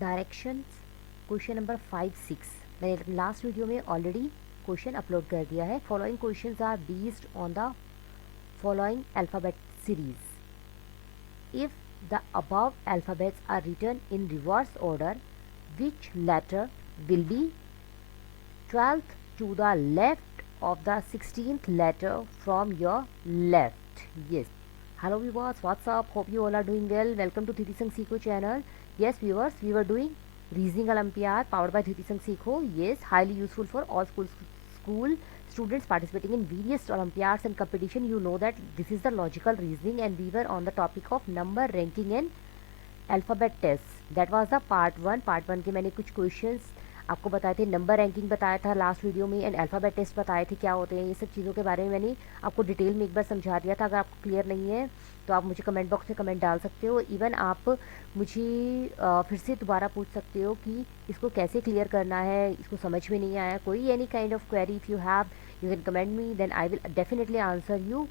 Directions question number 5-6 मैंने last video में already question upload कर दिया है. Following questions are based on the following alphabet series. If the above alphabets are written in reverse order, which letter will be 12th to the left of the 16th letter from your left? Yes. Hello viewers, what's up? Hope you all are doing well. Welcome to Didi Sang Seekho channel. Yes viewers, we were doing Reasoning Olympiad powered by Didi Sang Seekho. Yes, highly useful for all school students participating in various Olympiads and competition. You know that this is the logical reasoning, and we were on the topic of number ranking and alphabet test. That was the part 1. Part 1 के मैंने कुछ questions आपको बताए थे, number ranking बताया था last video में, and alphabet test बताए थे क्या होते हैं. ये सब चीज़ों के बारे में मैंने आपको डिटेल में एक बार समझा दिया था. अगर आपको क्लियर नहीं है तो आप मुझे कमेंट बॉक्स में कमेंट डाल सकते हो. इवन आप मुझे फिर से दोबारा पूछ सकते हो कि इसको कैसे क्लियर करना है, इसको समझ में नहीं आया, कोई any kind of query if you have you can comment me, then I will definitely answer you.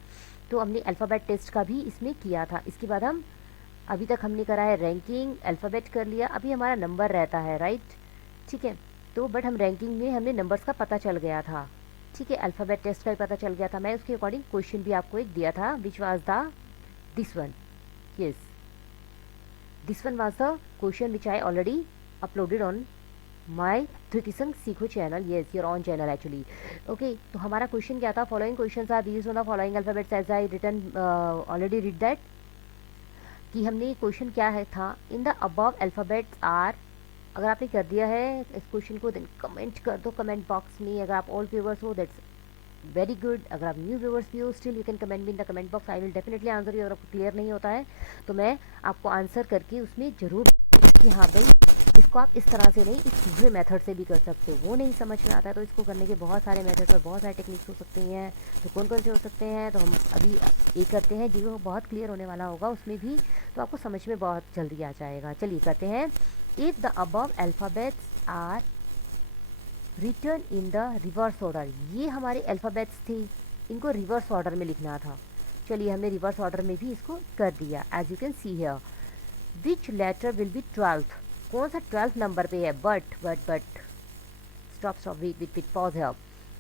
तो हमने अल्फ़ाबेट टेस्ट का भी इसमें किया था. इसके बाद हम अभी तक हमने करा है रैंकिंग, अल्फ़ाबेट कर लिया, अभी हमारा नंबर रहता है, राइट. ठीक है, तो बट हम रैंकिंग में हमने नंबर्स का पता चल गया था. ठीक है, अल्फ़ाबेट टेस्ट का भी पता चल गया था. मैं उसके अकॉर्डिंग क्वेश्चन भी आपको एक दिया था, which was the this one. Yes, this one was the question which I already uploaded on my Dhriti संग सीखो channel. Yes, your own channel actually. Okay, तो हमारा क्वेश्चन क्या था? Following questions are based on the following alphabets as I written already read that. कि हमने question क्या है था, in the above alphabets are. अगर आपने कर दिया है इस क्वेश्चन को देन कमेंट कर दो कमेंट बॉक्स में. अगर आप ओल्ड व्यूवर्स हो दैट्स वेरी गुड. अगर आप न्यू व्यूवर्स भी हो still you can comment me in the comment box. I will definitely answer you. अगर आपको क्लियर नहीं होता है तो मैं आपको आंसर करके उसमें ज़रूर कि हाँ भाई इसको आप इस तरह से नहीं, इस दूसरे मेथड से भी कर सकते हो. वो नहीं समझ में आता है तो इसको करने के बहुत सारे मेथड्स और बहुत सारे टेक्निक्स हो सकते हैं. तो कौन कौन से हो सकते हैं, तो हम अभी ये करते हैं जो बहुत क्लियर होने वाला होगा उसमें भी, तो आपको समझ में बहुत जल्दी आ जाएगा. चलिए करते हैं. If the above alphabets are return in the reverse order. ये हमारे अल्फ़ाबेट्स थे, इनको रिवर्स ऑर्डर में लिखना था. चलिए हमने रिवर्स ऑर्डर में भी इसको कर दिया. As you can see here, which letter will be 12th. कौन सा 12th नंबर पे है? बट स्टॉप वेट पॉज है.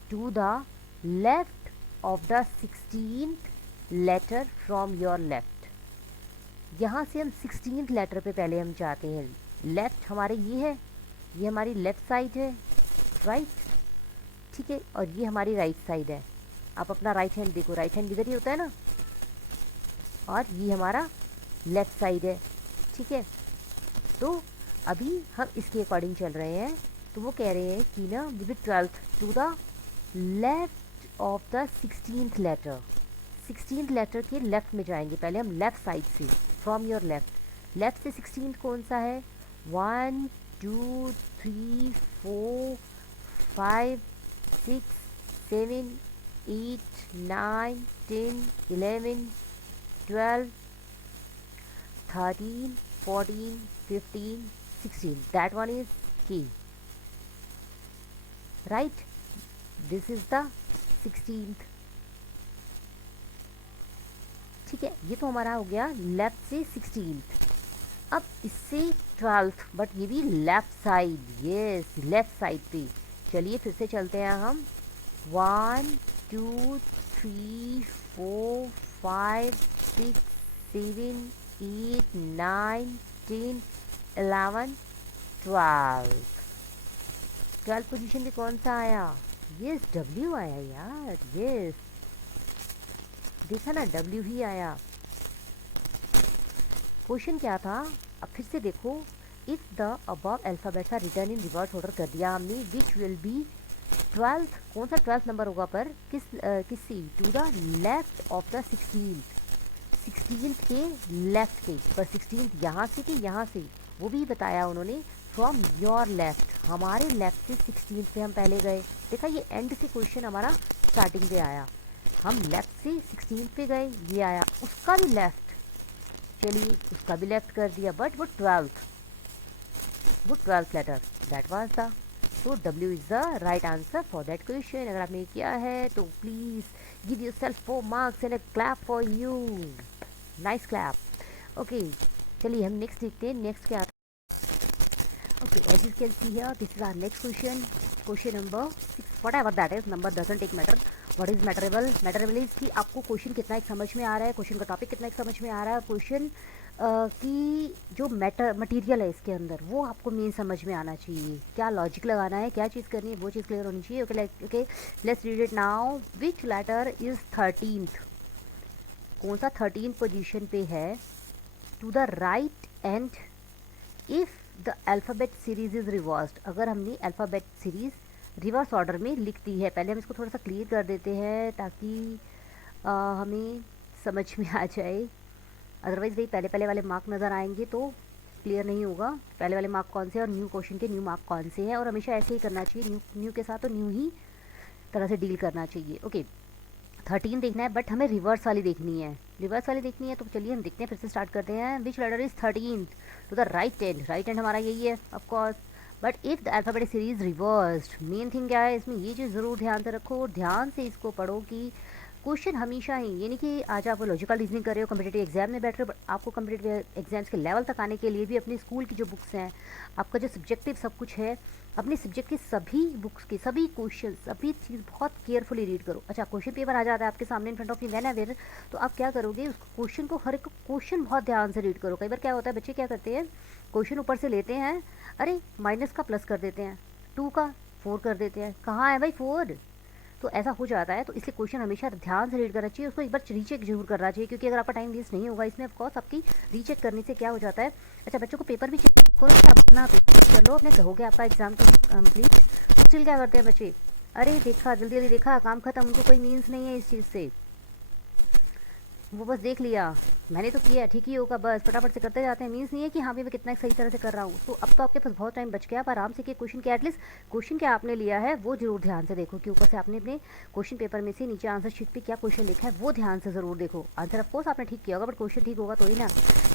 To the left of the 16th letter from your left. यहाँ से हम 16th लेटर पे पहले हम जाते हैं. लेफ्ट हमारे ये है, ये हमारी लेफ्ट साइड है, राइट. ठीक है, और ये हमारी राइट साइड है. आप अपना राइट हैंड देखो, राइट हैंड इधर ही होता है ना, और ये हमारा लेफ्ट साइड है. ठीक है, तो अभी हम इसके अकॉर्डिंग चल रहे हैं. तो वो कह रहे हैं कि ना with 12th to the left of the 16th letter. 16th letter के लेफ्ट में जाएंगे पहले हम, लेफ्ट साइड से, फ्रॉम योर लेफ्ट. लेफ्ट से 16th कौन सा है? 1 2 3 4 5 6 7 8 9 10 11 12 13 14 15 16. That one is K, right. This is the 16th. ठीक है, ये तो हमारा हो गया लेफ्ट से 16th. अब इससे 12th, बट ये भी left side. Yes, left side पे. चलिए फिर से चलते हैं हम. 1 2 3 4 5 6 7 8 9 10 11 12. 12 पोजीशन पे कौन सा आया? यस, डब्ल्यू आया यार. यस, देखा ना, डब्ल्यू ही आया. क्वेश्चन क्या था? अब फिर से देखो. If the above alphabets are return in reverse order कर दिया हमने. Which will be 12th. कौन सा 12th नंबर होगा पर किससे? To the left of the 16th. 16th के लेफ्ट पे. पर 16th यहाँ से कि यहाँ से, वो भी बताया उन्होंने. फ्रॉम योर लेफ्ट, हमारे लेफ्ट से 16th पे हम पहले गए. देखा, ये एंड से क्वेश्चन हमारा स्टार्टिंग पे आया. हम लेफ्ट से 16th पे गए, ये आया. उसका भी लेफ्ट. चलिए उसका भी लेफ्ट कर दिया, बट वो 12th letter, that was the. तो W is the right answer for that question. अगर आपने किया है तो please give yourself 4 marks and a clap for you. Nice clap. Okay, चलिए हम नेक्स्ट देखते हैं. नेक्स्ट क्या? Okay, as you can see here, this is our next question. Question number 6. Whatever that is, number doesn't take matter. What is matterable? Matterable is कि आपको question कितना एक समझ में आ रहा है, क्वेश्चन का टॉपिक कितना एक समझ में आ रहा है, क्वेश्चन की जो मटेरियल है इसके अंदर वो आपको मेन समझ में आना चाहिए. क्या लॉजिक लगाना है, क्या चीज़ करनी है, वो चीज़ क्लियर होनी चाहिए. Okay, let's read it now. Which letter is 13th? कौन सा 13th पोजीशन पे है? To the right end if the alphabet series is reversed. अगर हमने अल्फ़ाबेट सीरीज़ रिवर्स ऑर्डर में लिख दी है. पहले हम इसको थोड़ा सा क्लियर कर देते हैं ताकि हमें समझ में आ जाए. अदरवाइज़ वही पहले पहले वाले मार्क नज़र आएंगे तो क्लियर नहीं होगा. पहले वाले मार्क कौन से हैं और न्यू क्वेश्चन के न्यू मार्क कौन से हैं, और हमेशा ऐसे ही करना चाहिए. न्यू के साथ तो न्यू ही तरह से डील करना चाहिए. ओके, 13 देखना है बट हमें रिवर्स वाली देखनी है. रिवर्स वाली देखनी है तो चलिए हम देखते हैं, फिर से स्टार्ट करते हैं. Which letter is 13th? To the right end. Right end हमारा यही है of course. But if the alphabetic series reversed, main thing क्या है इसमें, ये चीज़ ज़रूर ध्यान से रखो और ध्यान से इसको पढ़ो कि क्वेश्चन हमेशा ही, यानी कि आज आप लॉजिकल रीजनिंग कर रहे हो, कम्पिटेटिव एग्जाम में बैठ रहे हो, बट आपको कम्पिटेटिव एग्जाम्स के लेवल तक आने के लिए भी अपनी स्कूल की जो बुक्स हैं, आपका जो सब्जेक्टिव सब कुछ है, अपने सब्जेक्ट की सभी बुक्स के सभी क्वेश्चन सभी चीज़ बहुत केयरफुली रीड करो. अच्छा, क्वेश्चन पेपर आ जाता है आपके सामने in front of you when ever, तो आप क्या करोगे, उस क्वेश्चन को हर एक क्वेश्चन बहुत ध्यान से रीड करो. कई बार क्या होता है, बच्चे क्या करते हैं, क्वेश्चन ऊपर से लेते हैं, अरे माइनस का प्लस कर देते हैं, 2 का 4 कर देते हैं, कहाँ है भाई 4? तो ऐसा हो जाता है. तो इसलिए क्वेश्चन हमेशा ध्यान से रीड करना चाहिए, उसको एक बार रीचेक जरूर करना चाहिए, क्योंकि अगर आपका टाइम वेस्ट नहीं होगा इसमें, ऑफकोर्स आपकी रीचेक करने से क्या हो जाता है. अच्छा, बच्चों को पेपर भी चेक करो, अपना पेपर कर लो, अपने हो गया आपका एग्जाम तो कंप्लीट. तो स्टिल क्या करते हैं बच्चे, अरे देखा जल्दी जल्दी देखा, काम खत्म, उनको कोई मीन्स नहीं है इस चीज़ से, वो बस देख लिया मैंने तो किया ठीक ही होगा, बस फटाफट से करते जाते हैं. मीन्स नहीं है कि हाँ भी मैं कितना सही तरह से कर रहा हूँ. तो अब तो आपके पास बहुत टाइम बच गया, आप आराम से कि क्वेश्चन क्या एटलीस्ट क्वेश्चन क्या आपने लिया है वो जरूर ध्यान से देखो, कि ऊपर से आपने अपने क्वेश्चन पेपर में से नीचे आंसर शीट पे क्या क्वेश्चन लिखा है वो ध्यान से ज़रूर देखो. आंसर ऑफकोर्स आपने ठीक किया होगा, बट क्वेश्चन ठीक होगा तो ही ना.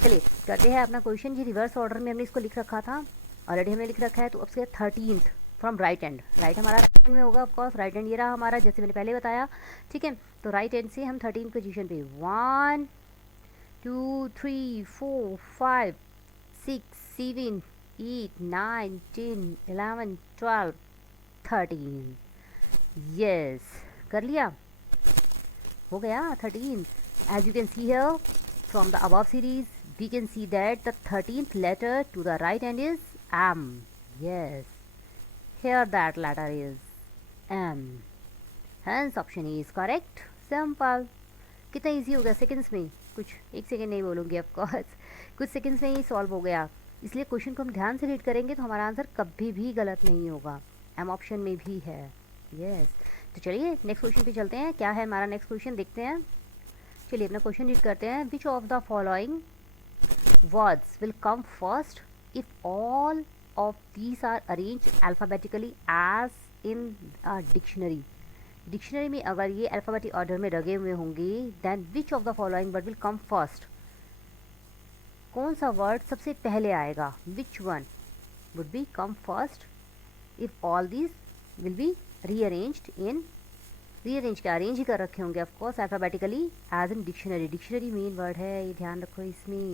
चलिए करते हैं अपना क्वेश्चन. जी रिवर्स ऑर्डर में हमने इसको लिख रखा था, ऑलरेडी हमने लिख रखा है. तो अब से 13th from right end. Right हमारा राइट हैंड में होगा ऑफकोर्स, राइट हैंड ये रहा हमारा, जैसे मैंने पहले बताया. ठीक है, तो राइट हैंड से हम 13 पोजीशन पे 1 2 3 4 5 6 7 8 9 10 11 12 13. यस, कर लिया, हो गया 13. As you can see here from the above series we can see that the 13th letter to the right hand is M. Yes, here that letter is M. Hence option A is correct. Simple. कितना easy हो गया, seconds में, कुछ 1 second नहीं बोलूँगी of course, कुछ seconds में ही solve हो गया. इसलिए क्वेश्चन को हम ध्यान से रीड करेंगे तो हमारा आंसर कभी भी गलत नहीं होगा. एम ऑप्शन में भी है. यस, तो चलिए नेक्स्ट क्वेश्चन पे चलते हैं. क्या है हमारा नेक्स्ट क्वेश्चन, देखते हैं. चलिए अपना क्वेश्चन रीड करते हैं. Which of the following words will come first if all of these are arrange alphabetically as in a dictionary. Dictionary में अगर ये अल्फ़ाबेटिक ऑर्डर में लगे हुए होंगे, then which of the following word will come first. कौन सा word सबसे पहले आएगा, which one would be come first if all these will be rearranged in, rearrange क्या, अरेंज ही कर रखे होंगे of course alphabetically as in dictionary. Dictionary main word है, ये ध्यान रखो इसमें.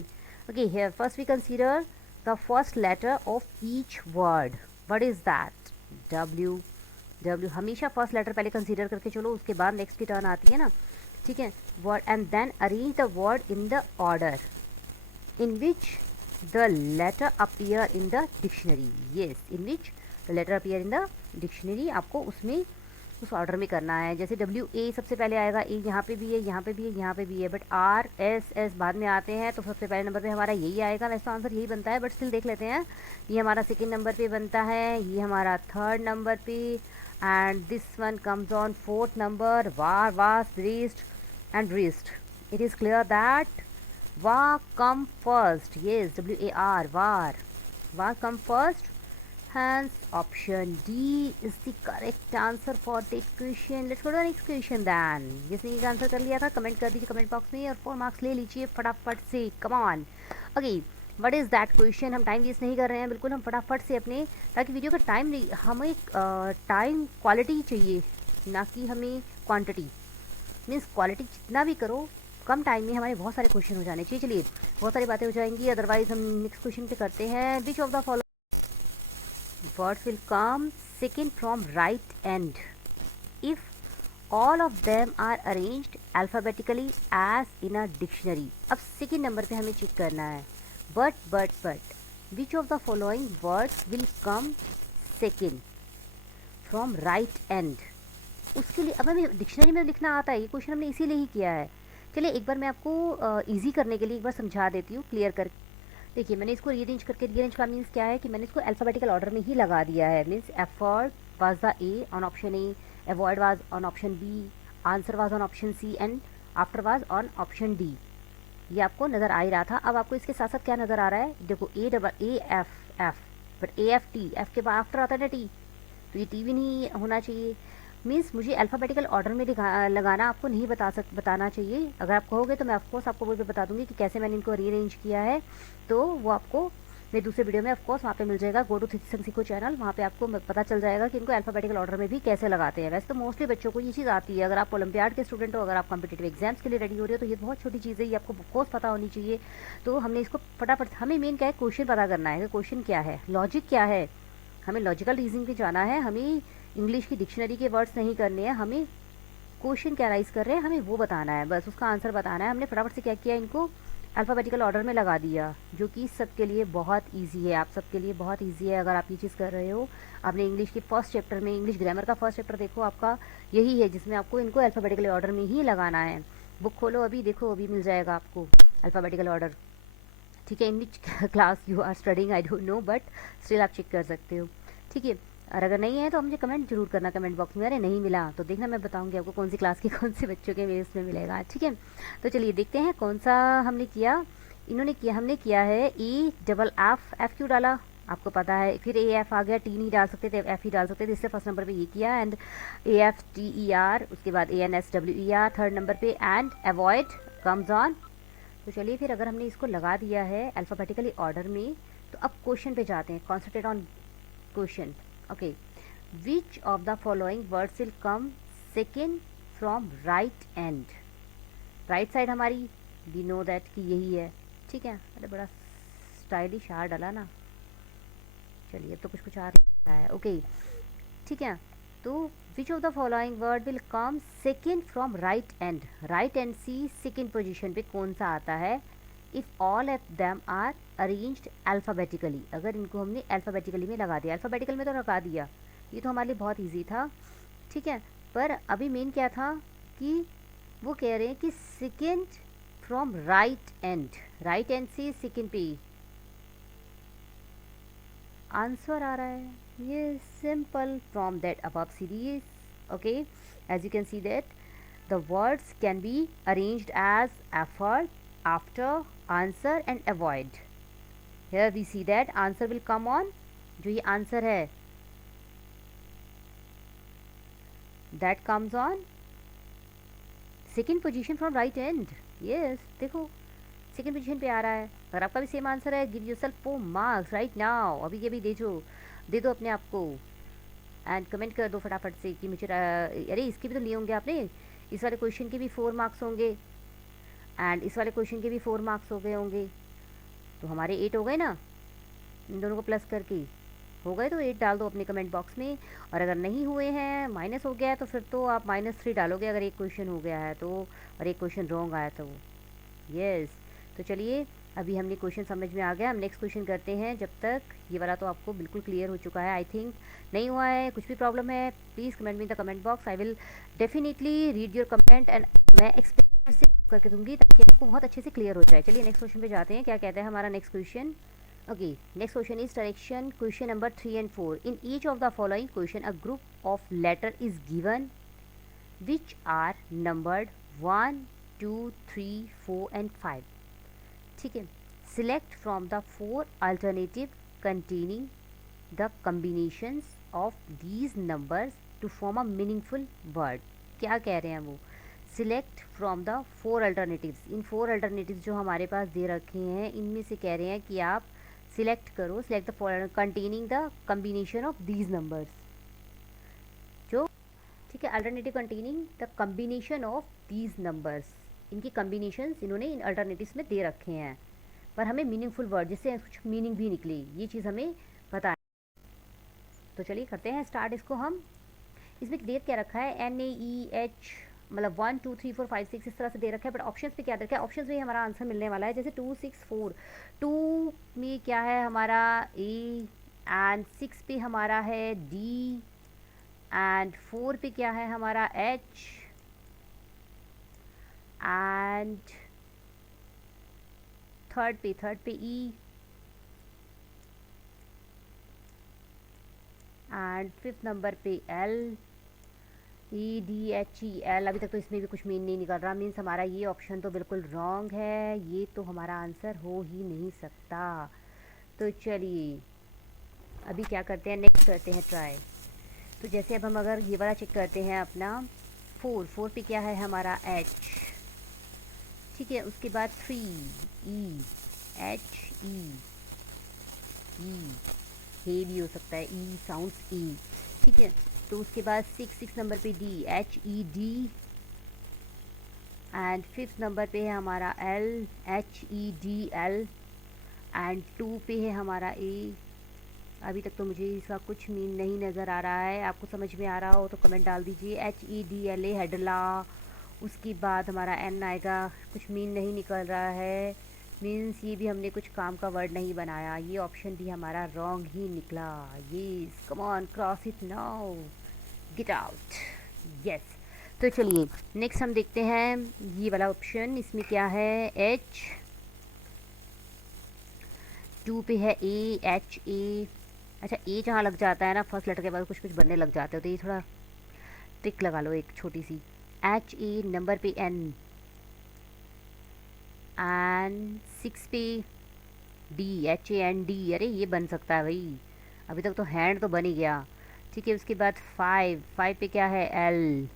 Okay, here first we consider the first letter of each word. What is that, W. W हमेशा फर्स्ट लेटर पहले कंसीडर करके चलो, उसके बाद नेक्स्ट की टर्न आती है ना. ठीक है, word and then arrange the word in the order in which the letter appear in the dictionary. Yes, in which the letter appear in the dictionary. आपको उसमें उस ऑर्डर में करना है. जैसे WA सबसे पहले आएगा, ए यहाँ पे भी है, यहाँ पे भी है, यहाँ पे भी है, बट RSS बाद में आते हैं, तो सबसे पहले नंबर पे हमारा यही आएगा. वैसे आंसर यही बनता है, बट स्टिल देख लेते हैं. ये हमारा सेकेंड नंबर पे बनता है, ये हमारा थर्ड नंबर पे, and this one comes on 4th number. Var, was, wrist and wrist. It is clear that var come first. Yes, WAR, var. Var come first. Hence option D is the correct answer for that question. Let's go to the next question then. जिसने ये answer कर लिया था comment कर दीजिए comment box में और 4 marks ले लीजिए फटाफट से. Come on. Okay, what is that question. हम टाइम वेस्ट नहीं कर रहे हैं बिल्कुल, हम फटाफट से अपने, ताकि वीडियो का टाइम नहीं, हमें टाइम क्वालिटी चाहिए ना कि हमें क्वांटिटी. मीन्स क्वालिटी जितना भी करो कम टाइम में हमारे बहुत सारे क्वेश्चन हो जाने चाहिए. चलिए बहुत सारी बातें हो जाएंगी, अदरवाइज हम नेक्स्ट क्वेश्चन पे करते हैं. Which of the follow Words will come second from right end if all of them are arranged alphabetically as in a dictionary. अब सेकेंड नंबर पे हमें चेक करना है but which of the following words will come second from right end. उसके लिए अब हमें dictionary में लिखना आता है, ये क्वेश्चन हमने इसीलिए ही किया है. चलिए एक बार मैं आपको इजी करने के लिए एक बार समझा देती हूँ क्लियर कर. देखिए मैंने इसको रीअरेंज करके, रीअरेंज का मीन्स क्या है कि मैंने इसको अल्फ़ाबेटिकल ऑर्डर में ही लगा दिया है. Means effort was the A on option A, avoid was on option B, answer was on option C and after was on option D. ये आपको नज़र आ ही रहा था. अब आपको इसके साथ साथ क्या नज़र आ रहा है, देखो A F F, but A F T, F के बाद आफ्टर आता है ना टी, तो ये टी भी नहीं होना चाहिए. मीन्स मुझे अल्फ़ाबेटिकल ऑर्डर में लगाना आपको नहीं बताना चाहिए. अगर आप कहोगे तो मैं ऑफकोर्स आपको वो भी बता दूंगी कि कैसे मैंने इनको रीअरेंज किया है. तो वो आपको मेरे दूसरे वीडियो में ऑफकोर्स वहाँ पे मिल जाएगा. गो टू थिंक सीखो चैनल, वहाँ पे आपको पता चल जाएगा कि इनको अल्फ़ाबेटिकल ऑर्डर में भी कैसे लगाते हैं. वैसे तो मोस्टली बच्चों को ये चीज़ आती है. अगर आप ओलंपियाड के स्टूडेंट हो, अगर आप कॉम्पिटेटिव एग्जाम्स के लिए रेडी हो रहे हो, तो ये बहुत छोटी चीज़ है, ये आपको ऑफकोर्स पता होनी चाहिए. तो हमने इसको फटाफट, हमें मेन क्या है, क्वेश्चन पता करना है कि क्वेश्चन क्या है, लॉजिक क्या है. हमें लॉजिकल रीजनिंग पे जाना है. हमें इंग्लिश की डिक्शनरी के वर्ड्स नहीं करने हैं, हमें क्वेश्चन क्या राइज कर रहे हैं हमें वो बताना है, बस उसका आंसर बताना है. हमने फटाफट से क्या किया, इनको अल्फ़ाबेटिकल ऑर्डर में लगा दिया, जो कि सबके लिए बहुत इजी है. आप सबके लिए बहुत इजी है अगर आप ये चीज़ कर रहे हो. आपने इंग्लिश के फर्स्ट चैप्टर में, इंग्लिश ग्रामर का फर्स्ट चैप्टर देखो, आपका यही है जिसमें आपको इनको अल्फ़ाबेटिकल ऑर्डर में ही लगाना है. बुक खोलो अभी, देखो अभी मिल जाएगा आपको अल्फ़ाबेटिकल ऑर्डर. ठीक है, in which class you are studying I don't know, but still आप चेक कर सकते हो. ठीक है, और अगर नहीं है तो मुझे कमेंट जरूर करना कमेंट बॉक्स में. अरे नहीं मिला तो देखना, मैं बताऊंगी आपको कौन सी क्लास के कौन से बच्चों के बेस में मिलेगा. ठीक है, तो चलिए देखते हैं कौन सा हमने किया. इन्होंने किया, हमने किया है ई डबल एफ, एफ क्यों डाला आपको पता है. फिर ए एफ आ गया, टी नहीं डाल सकते थे, एफ ही डाल सकते थे, इससे फर्स्ट नंबर पे ये किया. And A F T E R, उसके बाद A N S W E R third number पे, एंड अवॉइड कम्स ऑन. तो चलिए फिर अगर हमने इसको लगा दिया है अल्फ़ाबेटिकली ऑर्डर में, तो अब क्वेश्चन पे जाते हैं. Concentrate on question. Okay, which of the following words will come second from right end. Right side हमारी, वी नो दैट कि यही है. ठीक है, अरे बड़ा स्टाइलिश हार डाला ना. चलिए अब तो कुछ कुछ आ रहा है. ओके ठीक है, तो which of the following word will come second from right end. Right end सी सेकेंड पोजीशन पे कौन सा आता है. If all of them are arranged alphabetically. अगर इनको हमने अल्फ़ाबेटिकली में लगा दिया, अल्फ़ाबेटिकल में तो लगा दिया, ये तो हमारे लिए बहुत ईजी था. ठीक है, पर अभी मेन क्या था कि वो कह रहे हैं कि second from right end. Right end से सेकेंड पे आंसर आ रहा है. ये simple from that above series. Okay, as you can see that the words can be arranged as effort, after, answer and avoid. Here we see that answer will come on, जो ये answer है that comes on second position from right end. Yes, देखो second position पे आ रहा है. अगर आपका भी सेम आंसर है, give yourself 4 marks right now. अभी के अभी दे दो अपने आप को. एंड कमेंट कर दो फटाफट से कि मुझे अरे इसके भी तो लिए होंगे आपने, इस वाले क्वेश्चन के भी 4 मार्क्स होंगे एंड इस वाले क्वेश्चन के भी 4 मार्क्स हो गए होंगे. तो हमारे 8 हो गए ना, इन दोनों को प्लस करके हो गए. तो 8 डाल दो अपने कमेंट बॉक्स में. और अगर नहीं हुए हैं, माइनस हो गया है, तो फिर तो आप -3 डालोगे अगर एक क्वेश्चन हो गया है तो, और एक क्वेश्चन रॉन्ग आया तो. यस, तो चलिए अभी हमने क्वेश्चन समझ में आ गया. हम नेक्स्ट क्वेश्चन करते हैं. जब तक ये वाला तो आपको बिल्कुल क्लियर हो चुका है आई थिंक. नहीं हुआ है, कुछ भी प्रॉब्लम है, please comment me in the comment box. I will definitely read your comment and मैं एक्सप्लेन से करके दूंगी ताकि आपको बहुत अच्छे से क्लियर हो जाए. चलिए नेक्स्ट क्वेश्चन पे जाते हैं. क्या कहता है हमारा next question. Okay, next question is direction. Question number 3 and 4. In each of the following question a group of letter is given which are numbered 1, 2, 3, 4 and 5. ठीक है, select from the 4 alternative containing the combinations of these numbers to form a meaningful word. क्या कह रहे हैं वो, select from the 4 alternatives. इन 4 alternatives जो हमारे पास दे रखे हैं, इनमें से कह रहे हैं कि आप सिलेक्ट करो, select the containing the combination of these numbers. जो ठीक है, alternative containing the combination of these numbers. इनकी कम्बिनेशंस इन्होंने इन अल्टरनेटिव्स में दे रखे हैं, पर हमें मीनिंगफुल वर्ड जिससे कुछ मीनिंग भी निकले, ये चीज़ हमें पता है. तो चलिए करते हैं स्टार्ट इसको हम। इसमें दे क्या रखा है, NAEH, मतलब 1 2 3 4 5 6 इस तरह से दे रखा है, बट ऑप्शंस पे क्या दे रखा है, ऑप्शंस में हमारा आंसर मिलने वाला है। जैसे 2 6 4, 2 में क्या है हमारा A, एंड 6 पे हमारा है D, एंड 4 पे क्या है हमारा H, एंड थर्ड पे E, एंड फिफ्थ नंबर पे L, EDHEL। अभी तक तो इसमें भी कुछ मीन नहीं निकल रहा, मीन्स हमारा ये ऑप्शन तो बिल्कुल रॉन्ग है, ये तो हमारा आंसर हो ही नहीं सकता। तो चलिए अभी क्या करते हैं, नेक्स्ट करते हैं ट्राई। तो जैसे अब हम अगर ये वाला चेक करते हैं अपना 4 पे क्या है हमारा H, ठीक है। उसके बाद 3 EHE, ई हे भी हो सकता है, ई साउंड्स ई, ठीक है। तो उसके बाद 6 नंबर पे DHED, एंड फिफ्थ नंबर पे है हमारा LHEDL, एंड 2 पे है हमारा A। अभी तक तो मुझे इसका कुछ मीन नहीं नज़र आ रहा है, आपको समझ में आ रहा हो तो कमेंट डाल दीजिए। HEDLA हेडला, उसके बाद हमारा N आएगा, कुछ मीन नहीं निकल रहा है, मीन्स ये भी हमने कुछ काम का वर्ड नहीं बनाया, ये ऑप्शन भी हमारा रॉन्ग ही निकला। ये come on cross it now, get out, yes. तो चलिए नेक्स्ट हम देखते हैं ये वाला ऑप्शन, इसमें क्या है H, 2 पे है AHA। अच्छा, ए जहाँ लग जाता है ना फर्स्ट लेटर के बाद कुछ कुछ बनने लग जाते हो, तो ये थोड़ा ट्रिक लगा लो एक छोटी सी। HA नंबर पे N, एंड 6 पे DHAND। अरे ये बन सकता है भाई, अभी तक तो हैंड तो बन ही गया, ठीक है। उसके बाद 5 पे क्या है L,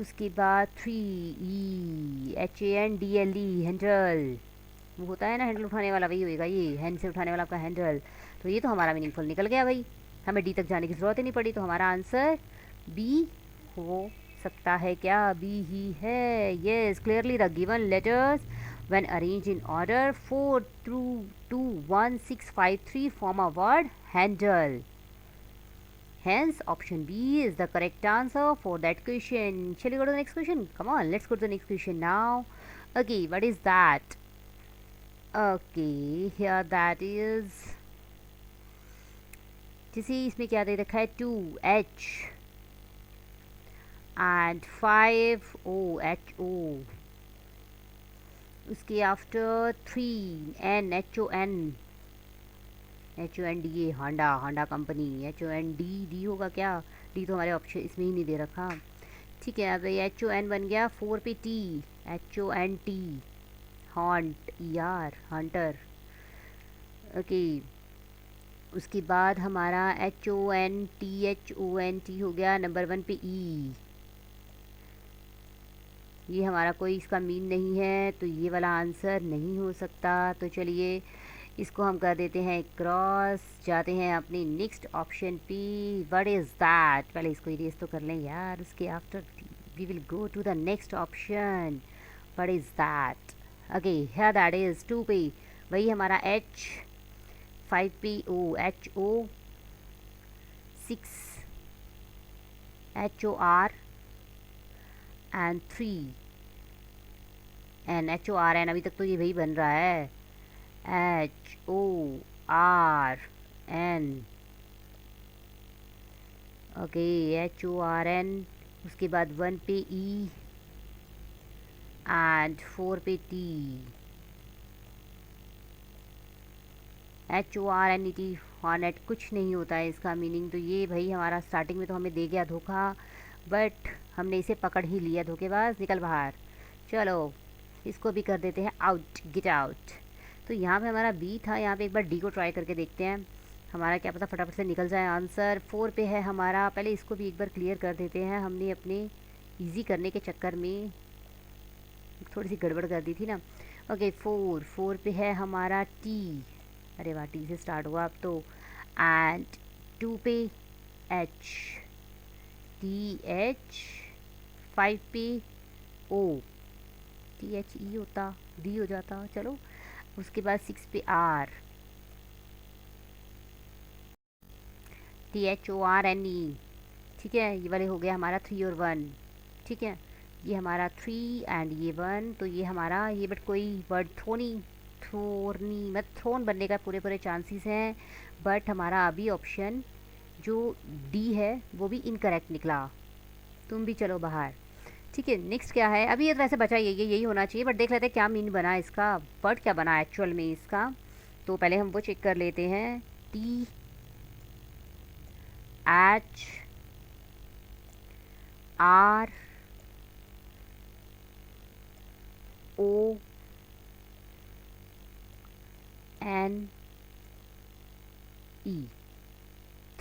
उसके बाद 3EHANDLE हैंडल, वो होता है ना हैंडल उठाने वाला, वही होएगा ये, हैंड से उठाने वाला आपका हैंडल। तो ये तो हमारा मीनिंगफुल निकल गया भाई, हमें डी तक जाने की ज़रूरत ही नहीं पड़ी, तो हमारा आंसर बी हो सकता है। क्या बी ही है? Yes, clearly the given letters when arranged in order 4 through 2 1 6 5 3 form a word handle. Hence option B is the correct answer for that question. Shall we go to the next question? Come on, let's go to the next question now. Okay, what is that? Okay, here that is, जैसे इसमें क्या दे रखा है 2H and 5OHO, उसके after 3NHON, HONDA हांडा, हांडा company, HOND होगा क्या, D तो हमारे ऑप्शन इसमें ही नहीं दे रखा, ठीक है। अब HON बन गया, 4 पे T, HONT, हॉन्ट, यार हंटर, ओके। उसके बाद हमारा HONTHONT हो गया, नंबर 1 पे E, ये हमारा कोई इसका मीन नहीं है, तो ये वाला आंसर नहीं हो सकता। तो चलिए इसको हम कर देते हैं क्रॉस, जाते हैं अपनी नेक्स्ट ऑप्शन पे। व्हाट इज़ दैट, पहले इसको इरेज तो कर लें यार, उसके after we will go to the next option. What is that? Okay, here that is 2 पे वही हमारा H, 5 पे OHO, 6 HOR, एंड 3NHORN। अभी तक तो ये वही बन रहा है, HORN, ओके, HORN। उसके बाद 1 पे E एंड 4 पे T, HORNET, हॉर्नेट कुछ नहीं होता है इसका मीनिंग। तो ये भाई हमारा स्टार्टिंग में तो हमें दे गया धोखा, बट हमने इसे पकड़ ही लिया, धोखेबाज निकल बाहर। चलो इसको भी कर देते हैं आउट, गेट आउट। तो यहाँ पे हमारा बी था, यहाँ पे एक बार डी को ट्राई करके देखते हैं, हमारा क्या पता फटाफट से निकल जाए आंसर। 4 पे है हमारा, पहले इसको भी एक बार क्लियर कर देते हैं, हमने अपने ईजी करने के चक्कर में थोड़ी सी गड़बड़ कर दी थी ना। ओके, 4 पे है हमारा टी, अरे वाह टी से स्टार्ट हुआ अब तो, एंड 2 पे एच, TH, 5 पे O, THE होता, D हो जाता, चलो। उसके बाद 6 पे R, THORNE, ठीक है। ये वाले हो गया हमारा 3 और 1, ठीक है। ये हमारा 3 एंड ये 1, तो ये हमारा ये बट कोई वर्ड थ्रोनी मतलब थ्रोन बनने का पूरे पूरे चांसेस हैं, बट हमारा अभी ऑप्शन जो डी है वो भी इनकरेक्ट निकला। तुम भी चलो बाहर, ठीक है। नेक्स्ट क्या है, अभी ये तो वैसे बचा यही होना चाहिए, बट देख लेते हैं क्या मीन बना इसका, वर्ड क्या बना एक्चुअल में इसका। तो पहले हम वो चेक कर लेते हैं।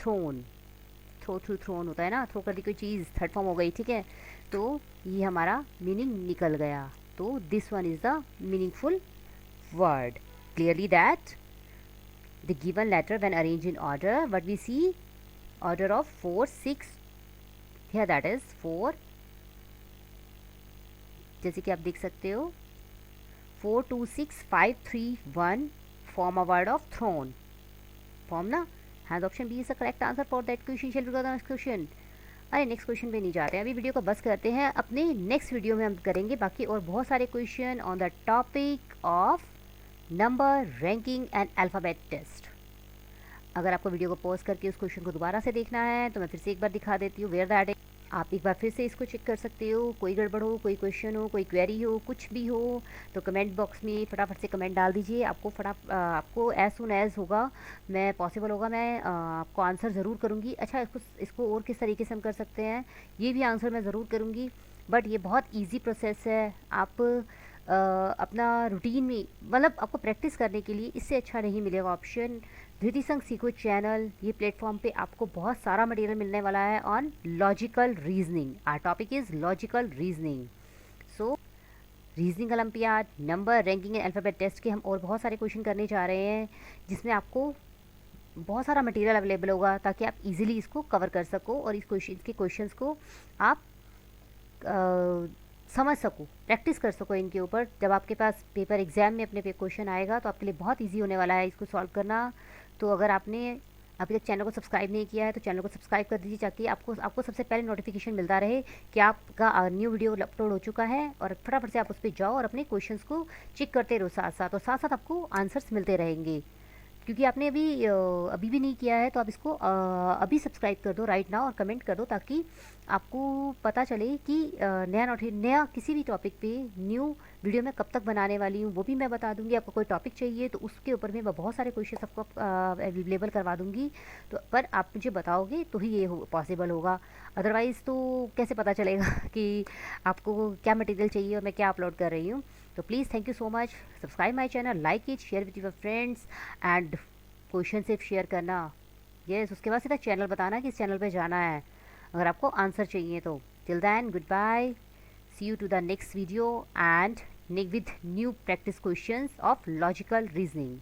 THRONE, थ्रोन, थ्रू थ्रोन होता है ना, थ्रो कर दी कोई चीज़, थर्ड फॉर्म हो गई, ठीक है। तो ये हमारा मीनिंग निकल गया। तो this one is the meaningful word. Clearly that the given letter when arranged in order, what we see, order of 4 6, here that is 4, जैसे कि आप देख सकते हो 4 2 6 5 3 1 form a word of throne, form ना। Has option B is the correct answer for that question. Shall we go the next question. अरे next question पे नहीं जाते हैं, अभी वीडियो को बस करते हैं, अपने नेक्स्ट वीडियो में हम करेंगे बाकी और बहुत सारे question on the topic of number, ranking and alphabet test. अगर आपको वीडियो को पॉज करके उस क्वेश्चन को दोबारा से देखना है तो मैं फिर से एक बार दिखा देती हूँ, वेयर दैट इज। आप एक बार फिर से इसको चेक कर सकते हो, कोई गड़बड़ हो, कोई क्वेश्चन हो, कोई क्वेरी हो, कुछ भी हो तो कमेंट बॉक्स में फटाफट से कमेंट डाल दीजिए। आपको एज सुन एज होगा, मैं पॉसिबल होगा, मैं आपको आंसर ज़रूर करूँगी। अच्छा, इसको और किस तरीके से हम कर सकते हैं, ये भी आंसर मैं ज़रूर करूँगी, बट ये बहुत ईजी प्रोसेस है। आप अपना रूटीन में मतलब आपको प्रैक्टिस करने के लिए इससे अच्छा नहीं मिलेगा ऑप्शन। धृति संग सीखो चैनल, ये प्लेटफॉर्म पे आपको बहुत सारा मटेरियल मिलने वाला है on logical reasoning. Our topic is logical reasoning. So reasoning olympiad, number, ranking and alphabet test के हम और बहुत सारे क्वेश्चन करने जा रहे हैं, जिसमें आपको बहुत सारा मटेरियल अवेलेबल होगा ताकि आप इजीली इसको कवर कर सको और इसके क्वेश्चंस को आप समझ सको, प्रैक्टिस कर सको इनके ऊपर। जब आपके पास पेपर एग्ज़ाम में अपने पे क्वेश्चन आएगा तो आपके लिए बहुत इजी होने वाला है इसको सॉल्व करना। तो अगर आपने अभी तक चैनल को सब्सक्राइब नहीं किया है तो चैनल को सब्सक्राइब कर दीजिए, ताकि आपको सबसे पहले नोटिफिकेशन मिलता रहे कि आपका न्यू वीडियो अपलोड हो चुका है, और फटाफट से आप उस पर जाओ और अपने क्वेश्चंस को चेक करते रहो साथ साथ, और साथ साथ आपको आंसर्स मिलते रहेंगे। क्योंकि आपने अभी भी नहीं किया है तो आप इसको अभी सब्सक्राइब कर दो राइट नाउ और कमेंट कर दो, ताकि आपको पता चले कि नया किसी भी टॉपिक पे न्यू वीडियो मैं कब तक बनाने वाली हूँ, वो भी मैं बता दूंगी। आपको कोई टॉपिक चाहिए तो उसके ऊपर मैं बहुत सारे क्वेश्चन आपको अवेलेबल करवा दूंगी, तो पर आप मुझे बताओगे तो ही ये पॉसिबल होगा, अदरवाइज़ तो कैसे पता चलेगा कि आपको क्या मटेरियल चाहिए और मैं क्या अपलोड कर रही हूँ। तो please thank you so much, subscribe my channel, like it, share with your friends and question सिर्फ शेयर करना, यस, उसके बाद सीधा चैनल बताना कि इस चैनल पे जाना है अगर आपको आंसर चाहिए तो। Till then good bye, see you to the next video and with new practice questions of logical reasoning.